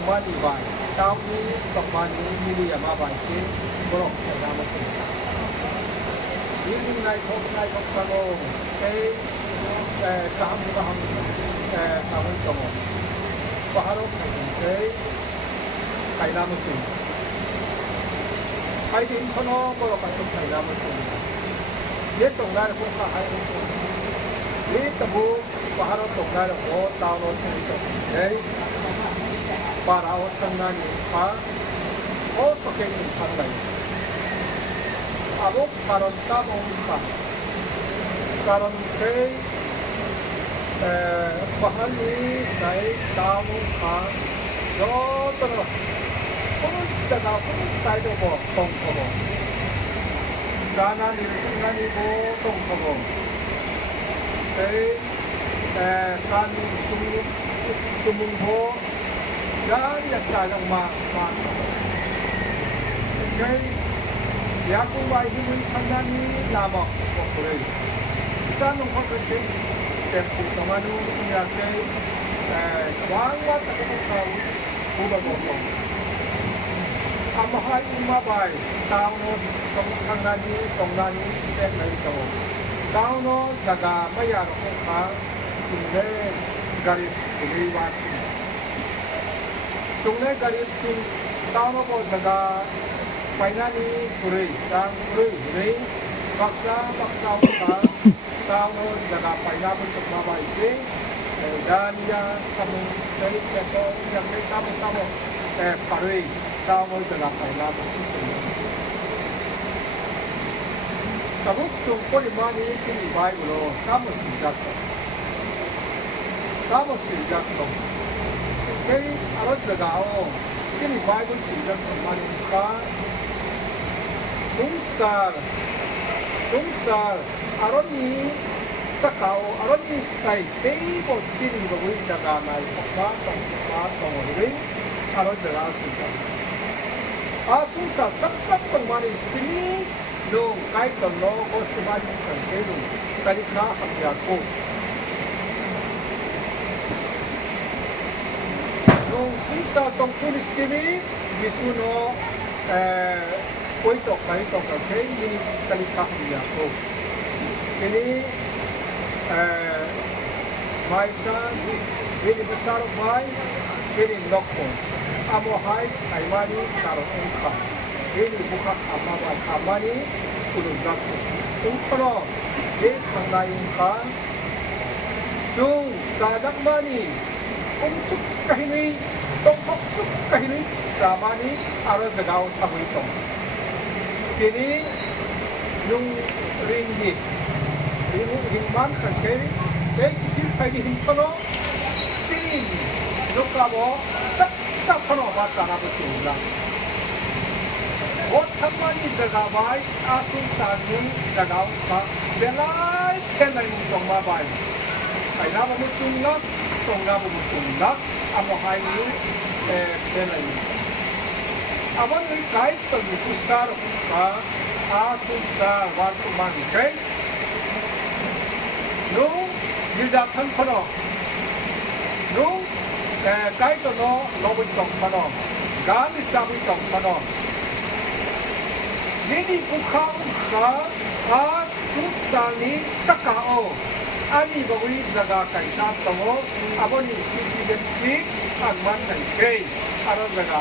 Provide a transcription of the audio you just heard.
동만이 바이 다운이 동만이 미리야마 바이시 그렇게 남았습니다. 일링나이 속나이 속하고 다음부터 다음을 정오 바로 가이나무입니다. 하이드 인터너 거로 가서 가이나무입니다. 옛 동나를 보까 하이드 이 Tabu 바로 동나를 보 다운로드 해 바라오 상난이 파 어떻게 판다이 아복 바로 따봉파 바로 그 바한이 사이 따봉파 저더러 혼자가 혼자도 뭐 동포고 자나니 상난이고 동포고การชุมนุมโพย้ายอยากจ่ายออกมาอยากกู้ไว้ที่ทางด้านนี้ลาบอกเลยสร้างองค์กรเป็นเต็มปุ่มของมันอยากจะวางวัดกับเขาผู้บริโภคทำให้อุมาบายดาวน์ตรงทางด้านนี้ตรงด้านนี้เส้นไหนตัว다운로 자가 마야로 가 중내 가리 우리와치 중내 가리 중 다운로 자가 파이나니 우리 장 우리 박사가 다운로 자가 파이나부 쪽마바이시 자니야 사무 저리께서 양대 따보 바로이 다운로 자가 파이나부 쪽마바이시 가복 좀 꼬리만이 끼리 바이브로 까먹을 수 있었던 그게 알았다가오 끼리 바이브 수 있었던 말이니까 숨살 알았니 사카오 알았니 사이 데이버 찌리 보고 있다가 나이 폭파 동어를 알았다가 수 있었다 숨살 싹싹 말이 있으니 nung kahit no o sumali ng kero talika ang yako nung simsa tong pulisini gisuno oito kahit ang kero talika ang yako kini maisa kini besar bay kini nokpo amo hai Khaimani tarong engka ini buka amawan Khaimani ulun dakse ungpano tahnayin ka jung dajakmani umsuk kahini tonghoksuk kahini samani aro jagaw tabuitong kini yung ringman kanseri hilpagi himpano tin nukabo sakpano matanabutulang Khaimani jagawai asun sani jagaw ka belai kenai mutong mabay ay na mutungnak tongga mutungnak amo haini kenai aman ni kahit pagkusar ka asun sa wansu mani kay nung giljakhan kono nung kahit no lobitong kono gamit sabitong kono Nini ukha susani sakao ani bawi jaga kaisa tongo aboni citizenship agman kai aro jaga